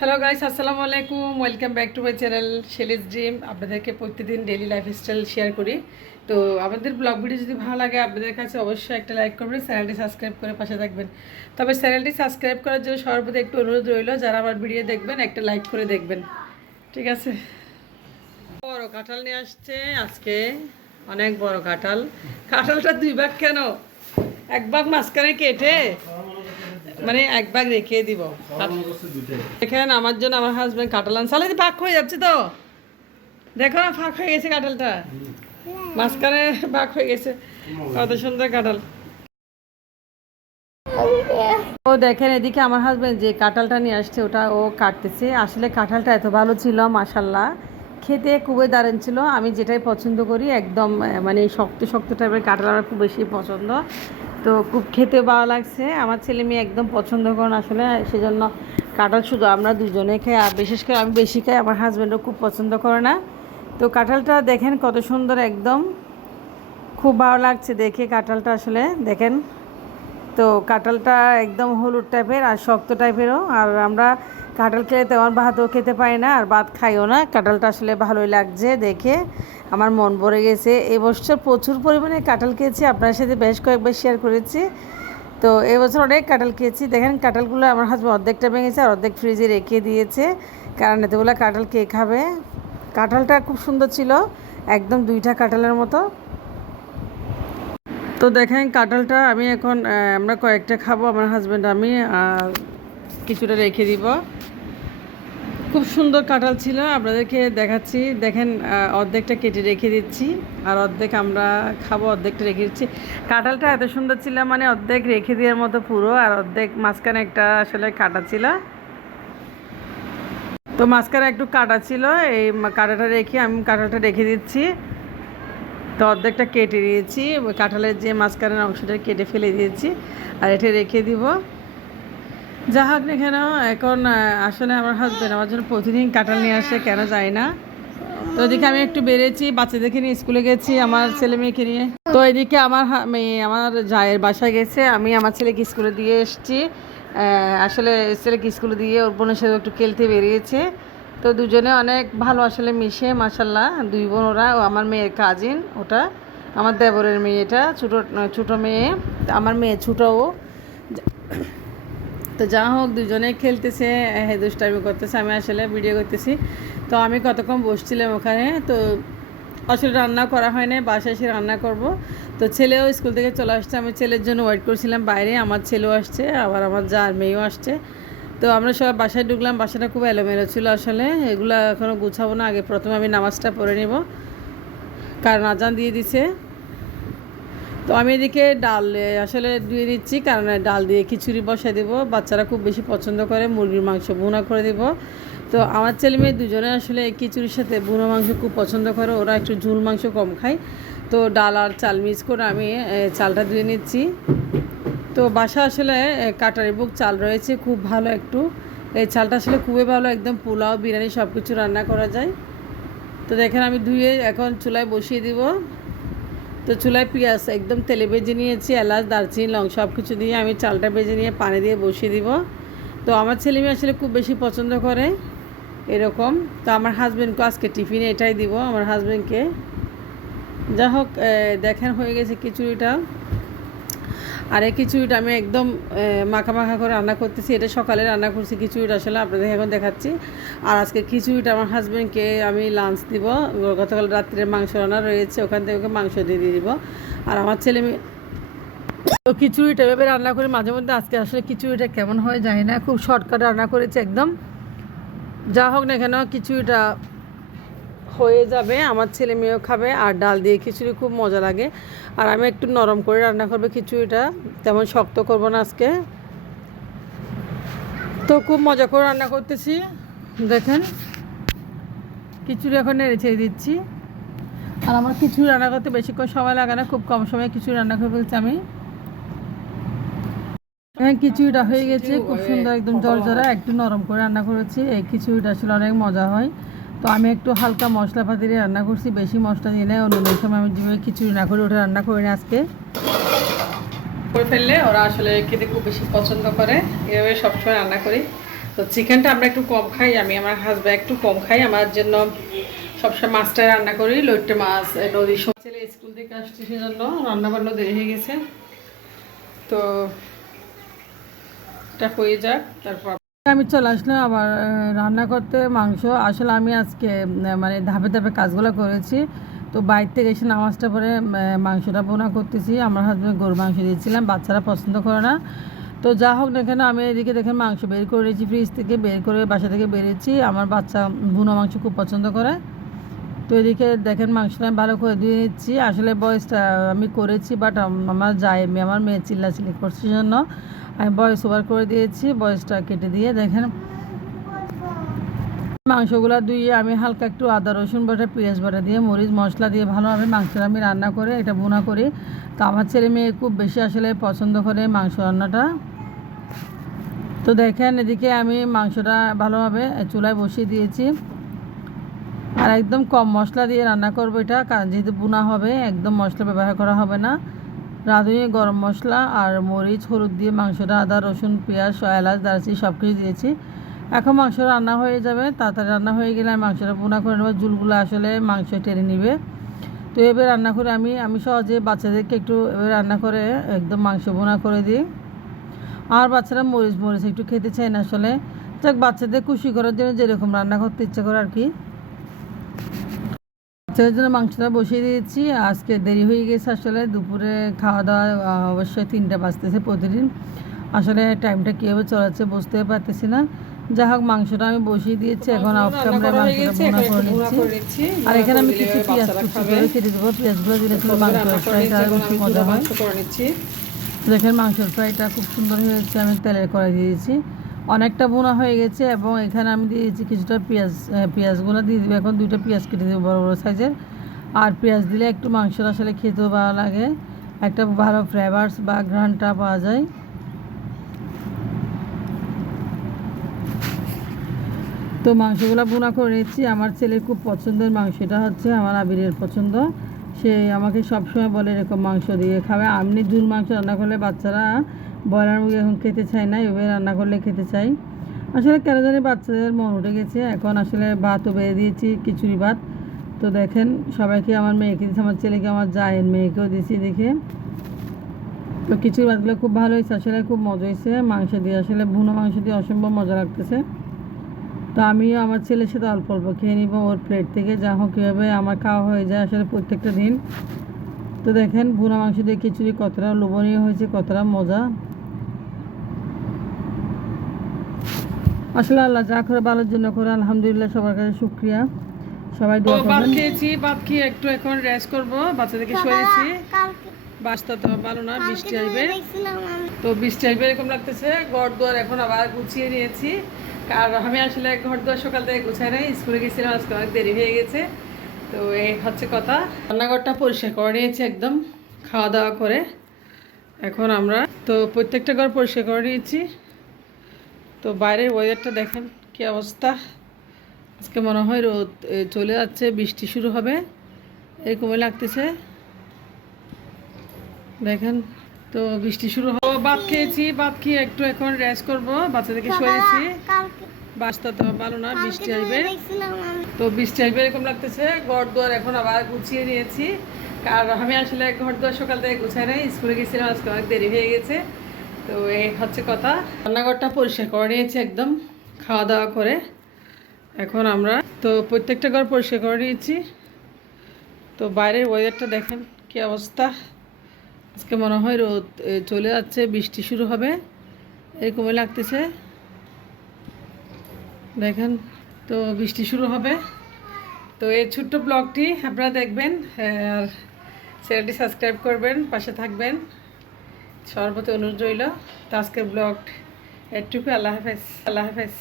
Hello guys, আসসালামু আলাইকুম। Welcome back to my channel Shelly's dream. আপনাদেরকে প্রতিদিন ডেইলি লাইফস্টাইল শেয়ার করি। তো আমাদের ব্লগ ভিডিও যদি ভালো লাগে আপনাদের কাছে অবশ্যই একটা লাইক করবেন, চ্যানেলটি সাবস্ক্রাইব করে পাশে থাকবেন। তবে চ্যানেলটি সাবস্ক্রাইব করার জন্য সর্বদা একটু অনুরোধ রইল, যারা আমার ভিডিও দেখবেন একটা লাইক করে দেখবেন, ঠিক আছে? বড় কাঁঠাল নিয়ে আসছে আজকে, অনেক বড় কাঁঠাল। কাঁঠালটা দুই ভাগ কেন? এক ভাগ মাঝখানে কেটে মানে এক ভাগ রেখে দিব। দেখেন আমার জন্য আমার হাজব্যান্ড কাঁঠাল আনছে। সালে ফাঁক হয়ে যাচ্ছে তো, দেখো না ফাঁক হয়ে গেছে কাঁঠালটা, মাঝখানে ফাঁক হয়ে গেছে। কত সুন্দর কাঁঠাল। ও দেখেন এদিকে আমার হাজব্যান্ড যে কাঁঠালটা নিয়ে আসছে ওটা ও কাটতেছে। আসলে কাঁঠালটা এত ভালো ছিল, মাশাল্লাহ, খেতে খুবই দারুণ ছিল। আমি যেটাই পছন্দ করি একদম মানে শক্ত শক্ত টাইপের কাঁঠাল আমার খুব বেশি পছন্দ। তো খুব খেতে ভালো লাগছে। আমার ছেলে মেয়ে একদম পছন্দ করেন আসলে, সেজন্য কাঁঠাল শুধু আমরা দুজনে খাই, আর বিশেষ করে আমি বেশি খাই, আমার হাজব্যান্ডও খুব পছন্দ করে না। তো কাঁঠালটা দেখেন কত সুন্দর, একদম খুব ভালো লাগছে দেখে কাঁঠালটা আসলে। দেখেন তো কাঁঠালটা একদম হলুদ টাইপের আর শক্ত টাইপেরও। আর আমরা কাঁঠাল খেলে তেমন ভাতও খেতে পারি না, আর ভাত খাইও না। কাঁঠালটা আসলে ভালোই লাগছে দেখে, আমার মন ভরে গেছে। এবছর প্রচুর পরিমাণে কাঁঠাল খেয়েছি, আপনার সাথে বেশ কয়েকবার শেয়ার করেছি। তো এবছর অনেক কাঁঠাল খেয়েছি। দেখেন কাঁঠালগুলো আমার হাজব্যান্ড অর্ধেকটা ভেঙেছে আর অর্ধেক ফ্রিজে রেখে দিয়েছে, কারণ এতগুলো কাঁঠাল কে খাবে। কাঁঠালটা খুব সুন্দর ছিল, একদম দুইটা কাঁঠালের মতো। তো দেখেন কাঁঠালটা আমি এখন আমরা কয়েকটা খাবো, আমার হাজব্যান্ড আমি, আর কিছুটা রেখে দিব। খুব সুন্দর কাঁঠাল ছিল, আপনাদেরকে দেখাচ্ছি। দেখেন অর্ধেকটা কেটে রেখে দিচ্ছি, আর অর্ধেক আমরা খাবো, অর্ধেকটা রেখে দিচ্ছি। কাঁঠালটা এত সুন্দর ছিল, মানে অর্ধেক রেখে দেওয়ার মতো পুরো, আর অর্ধেক মাঝখানে একটা আসলে কাটা ছিল। তো মাঝখানে একটু কাটা ছিল, এই কাটাটা রেখে আমি কাঁঠালটা রেখে দিচ্ছি। তো অর্ধেকটা কেটে দিয়েছি, ওই কাঁঠালের যে মাঝখানের অংশটা কেটে ফেলে দিয়েছি, আর এটা রেখে দিব। যা হোক না কেন, এখন আসলে আমার হাজব্যান্ড আমার জন্য প্রতিদিন কাঁঠাল নিয়ে আসে, কেন যায় না। তো এদিকে আমি একটু বেরিয়েছি, বাচ্চাদেরকে নিয়ে স্কুলে গেছি, আমার ছেলে মেয়েকে নিয়ে। তো এদিকে আমার মেয়ে আমার জায়ের বাসায় গেছে, আমি আমার ছেলেকে স্কুলে দিয়ে এসেছি। আসলে ছেলেকে স্কুলে দিয়ে ওর বোনের সাথে একটু খেলতে বেরিয়েছে। তো দুজনে অনেক ভালো আসলে মিশে, মাশাল্লাহ। দুই বোন ওরা, ও আমার মেয়ের কাজিন, ওটা আমার দেবরের মেয়ে, এটা ছোটো মেয়ে, আমার মেয়ে ছোটোও। তো যা হোক দুজনে খেলতেছে, দুষ্টামি করতেছে, আমি আসলে ভিডিও করতেছি। তো আমি কতক্ষণ বসছিলাম ওখানে। তো আসলে রান্না করা হয় না, বাসায় এসে রান্না করব। তো ছেলেও স্কুল থেকে চলে আসছে, আমি ছেলের জন্য ওয়েট করছিলাম বাইরে। আমার ছেলেও আসছে, আবার আমার যার মেয়েও আসছে। তো আমরা সবাই বাসায় ঢুকলাম। বাসাটা খুব এলোমেলো ছিল আসলে, এগুলো এখনও গুছাবো না। আগে প্রথমে আমি নামাজটা পড়ে নেব, কারণ আজান দিয়ে দিছে। তো আমি এদিকে ডাল আসলে ধুয়ে দিচ্ছি, কারণ ডাল দিয়ে খিচুড়ি বসাই দেবো। বাচ্চারা খুব বেশি পছন্দ করে, মুরগির মাংস ভুনা করে দেবো। তো আমার ছেলে মেয়ে দুজনে আসলে খিচুড়ির সাথে ভুনা মাংস খুব পছন্দ করে, ওরা একটু ঝুল মাংস কম খায়। তো ডাল আর চাল মিক্স করে আমি চালটা ধুয়ে নিচ্ছি। তো বাসা আসলে কাটারি বুক চাল রয়েছে, খুব ভালো একটু। এই চালটা আসলে খুবই ভালো, একদম পোলাও বিরিয়ানি সব কিছু রান্না করা যায়। তো দেখেন আমি ধুয়ে এখন চুলায় বসিয়ে দিব। তো চুলায় পেঁয়াজ একদম তেলে ভেজে নিয়েছি, এলাচ দারচিনি লং সব কিছু দিয়ে আমি চালটা ভেজে নিয়ে পানি দিয়ে বসিয়ে দিব। তো আমার ছেলে মেয়ে আসলে খুব বেশি পছন্দ করে এরকম। তো আমার হাজব্যান্ডকে আজকে টিফিনে এটাই দিব আমার হাজব্যান্ডকে। যা হোক দেখেন হয়ে গেছে খিচুড়িটা। আর এই খিচুড়িটা আমি একদম মাখা মাখা করে রান্না করতেছি। এটা সকালে রান্না করছি খিচুড়িটা, আসলে আপনাদের এখন দেখাচ্ছি। আর আজকে খিচুড়িটা আমার হাজব্যান্ডকে আমি লাঞ্চ দিব। গতকাল রাত্রে মাংস রান্না রয়েছে, ওখান থেকে ওকে মাংস দিয়ে দিব। আর আমার ছেলে মেয়ে তো খিচুড়িটা এভাবে রান্না করি মাঝে মধ্যে। আজকে আসলে খিচুড়িটা কেমন হয় জানি না, খুব শর্টকাট রান্না করেছে একদম। যা হোক না কেন খিচুড়িটা হয়ে যাবে, আমার ছেলে মেয়েও খাবে। আর ডাল দিয়ে খিচুড়ি খুব মজা লাগে। আর আমি একটু নরম করে রান্না করবো খিচুড়িটা, তেমন শক্ত করব না আজকে। তো খুব মজা করে রান্না করতেছি। দেখেন খিচুড়ি এখন নেড়ে ছেড়ে দিচ্ছি। আর আমার খিচুড়ি রান্না করতে বেশিক্ষণ সময় লাগে না, খুব কম সময়ে খিচুড়ি রান্না করে ফেলছি আমি। হ্যাঁ খিচুড়িটা হয়ে গেছে, খুব সুন্দর একদম জলজরা, একটু নরম করে রান্না করেছি। এই খিচুড়িটা আসলে অনেক মজা হয়। তো আমি একটু হালকা মশলাপাতি দিয়ে রান্না করছি, বেশি মশলা দিয়ে নেই। অন্য সময় আমি যেভাবে খিচুড়ি না করে ওটা রান্না করি না, আজকে করে ফেললে ওরা আসলে খেতে খুব বেশি পছন্দ করে, এভাবে সবসময় রান্না করি। তো চিকেনটা আমরা একটু কম খাই, আমি আমার হাজব্যান্ড একটু কম খাই, আমার জন্য সবসময় মাছটা রান্না করি, লইট্টে মাছ নদীর ছেলে স্কুল থেকে আসছে সেজন্য রান্না বান্না দেরি হয়ে গেছে। তো এটা হয়ে যাক, তারপর আমি চলে আসলাম আবার রান্না করতে মাংস। আসলে আমি আজকে মানে ধাপে ধাপে কাজগুলো করেছি। তো বাইরে থেকে এসে নামাজটা পরে মাংসটা বোনা করতেছি। আমার হাজব্যান্ড গরুর মাংস দিয়েছিলাম, বাচ্চারা পছন্দ করে না। তো যা হোক না কেন আমি এদিকে দেখেন মাংস বের করেছি, ফ্রিজ থেকে বের করে বাসা থেকে বেরিয়েছি। আমার বাচ্চা বুনো মাংস খুব পছন্দ করে। তো এদিকে দেখেন মাংসটা আমি ভালো করে ধুয়ে নিচ্ছি। আসলে বয়সটা আমি করেছি, বাট আমার মেয়ে চিল্লাচিল্লি করছে জন্য আমি বয়স ওভার করে দিয়েছি, বয়সটা কেটে দিয়ে দেখেন মাংসগুলো ধুয়ে আমি হালকা একটু আদা রসুন বাটা পেঁয়াজ বাটা দিয়ে মরিচ মশলা দিয়ে ভালোভাবে মাংসটা আমি রান্না করে এটা বোনা করি। তো আমার ছেলে মেয়ে খুব বেশি আসলে পছন্দ করে মাংস রান্নাটা। তো দেখেন এদিকে আমি মাংসটা ভালোভাবে চুলায় বসিয়ে দিয়েছি, আর একদম কম মশলা দিয়ে রান্না করবো এটা, কারণ যেহেতু বোনা হবে একদম মশলা ব্যবহার করা হবে না। রাঁধুনি গরম মশলা আর মরিচ হলুদ দিয়ে মাংসটা আদা রসুন পেঁয়াজ এলাচ দারচিনি সব কিছু দিয়েছি। এখন মাংস রান্না হয়ে যাবে, তাড়াতাড়ি রান্না হয়ে গেলে আমি মাংসটা বোনা করে নেবো, ঝুলগুলো আসলে মাংস টেনে নিবে। তো এবার রান্না করে আমি সহজে বাচ্চাদেরকে একটু এবার রান্না করে একদম মাংস বোনা করে দিই। আর বাচ্চারা মরিচ একটু খেতে চায় না আসলে, যাক বাচ্চাদের খুশি করার জন্য যেরকম রান্না করতে ইচ্ছা করে আর কি। বাচ্চাদের জন্য মাংসটা বসিয়ে দিয়েছি। আজকে দেরি হয়ে গেছে, আসলে দুপুরে খাওয়া দাওয়া অবশ্যই 3টা বাজতেছে প্রতিদিন। আসলে টাইমটা কীভাবে চলাচ্ছে বুঝতে পারতেছি না। যা হোক মাংসটা আমি বসিয়ে দিয়েছি, এখন অফ ক্যামেরায় মাংসটা বোনা করে নিচ্ছি। আর এখানে আমি কিছু পেঁয়াজ কুচি করে কেটে দেবো, পেঁয়াজগুলো দিলে মাংসের ফ্রাইটা আরও বেশি মজা হয়। দেখেন মাংসের ফ্রাইটা খুব সুন্দর হয়েছে, আমি তেলের কড়াই দিয়েছি, অনেকটা বোনা হয়ে গেছে। এবং এখানে আমি দিয়েছি কিছুটা পেঁয়াজগুলো দিয়ে দেবো। এখন 2টা পেঁয়াজ কেটে দেবো বড় বড় সাইজের। আর পেঁয়াজ দিলে একটু মাংসটা আসলে খেতেও ভালো লাগে, একটা ভালো ফ্লেভারস বা ঘ্রাণটা পাওয়া যায়। তো মাংসগুলো বোনা করে নিচ্ছি। আমার ছেলের খুব পছন্দের মাংসটা হচ্ছে আমার আবিরের পছন্দ, সে আমাকে সবসময় বলে এরকম মাংস দিয়ে খাবে। আপনি ঝুল মাংস রান্না করলে বাচ্চারা ব্রয়লার মুরগি এখন খেতে চায় না, এভাবে রান্না করলে খেতে চাই। আসলে কেন জানি বাচ্চাদের মন উঠে গেছে। এখন আসলে ভাতও বেড়ে দিয়েছি, খিচুড়ি ভাত। তো দেখেন সবাইকে, আমার মেয়েকে দিয়েছি, আমার ছেলেকে, আমার জায়ের মেয়েকেও দিয়েছি দেখে। তো খিচুড়ি ভাতগুলো খুব ভালো হয়েছে, আসলে খুব মজা হয়েছে মাংস দিয়ে, আসলে ভুনো মাংস দিয়ে অসম্ভব মজা লাগতেছে। তো আমিও আমার ছেলের সাথে অল্প অল্প খেয়ে নিব ওর প্লেট থেকে, যা হোক কীভাবে আমার খাওয়া হয়ে যায় আসলে প্রত্যেকটা দিন। তো দেখেন ভুনা মাংস দিয়ে খিচুড়ি কতটা লোভনীয় হয়েছে, কতটা মজা। আসলে আল্লাহ যা করে ভালোর জন্য করে, আলহামদুলিল্লাহ, সবার কাছে শুকরিয়া। সবাই দোয়া করবেন। ভাত খেয়েছি, ভাত খেয়ে একটু এখন রেস্ট করব, বাচ্চাদেরকে শুয়েছি। বাসটা তো ভালো না, বৃষ্টি আসবে। তো বৃষ্টি আসবে এরকম লাগতেছে। ঘর দুয়ার এখন আবার গুছিয়ে নিয়েছি, আর আমি আসলে ঘর দুয়ার সকাল থেকে গুছাই নাই, স্কুলে গেছিলাম, আজকে অনেক দেরি হয়ে গেছে। তো এই হচ্ছে কথা। রান্নাঘরটা পরিষ্কার করে নিয়েছি একদম খাওয়া দাওয়া করে। এখন আমরা তো প্রত্যেকটা ঘর পরিষ্কার করে নিয়েছি। তো বাইরের ওয়েদারটা দেখেন কি অবস্থা। আজকে মনে হয় রোদ চলে যাচ্ছে, বৃষ্টি শুরু হবে এরকমই লাগতেছে। দেখেন তো বৃষ্টি শুরু হবে। ভাত খেয়েছি, ভাত খেয়ে একটু এখন রেস্ট করবো, বাচ্চাদেরকে শুয়েছি। বাসটা তো ভালো না, বৃষ্টি আসবে। তো বৃষ্টি আসবে এরকম লাগতেছে। ঘর দুয়ার এখন আবার গুছিয়ে নিয়েছি, আর আমি আসলে ঘর দুয়ার সকাল থেকে গুছাই নাই, স্কুলে গেছিলাম, আজকে অনেক দেরি হয়ে গেছে। তো এই হচ্ছে কথা। রান্নাঘরটা পরিষ্কার করে নিয়েছি একদম খাওয়া দাওয়া করে। এখন আমরা তো প্রত্যেকটা ঘর পরিষ্কার করে নিয়েছি। তো বাইরের ওয়েদারটা দেখেন কি অবস্থা। আজকে মনে হয় রোদ চলে যাচ্ছে, বৃষ্টি শুরু হবে এরকমই লাগতেছে। দেখেন তো বৃষ্টি শুরু হবে। তো এই ছোট্ট ব্লগটি আপনারা দেখবেন, আর চ্যানেলটি সাবস্ক্রাইব করবেন, পাশে থাকবেন, সবার প্রতি অনুরোধ রইল। তো আজকের ব্লগ এটুকু। আল্লাহ হাফেজ।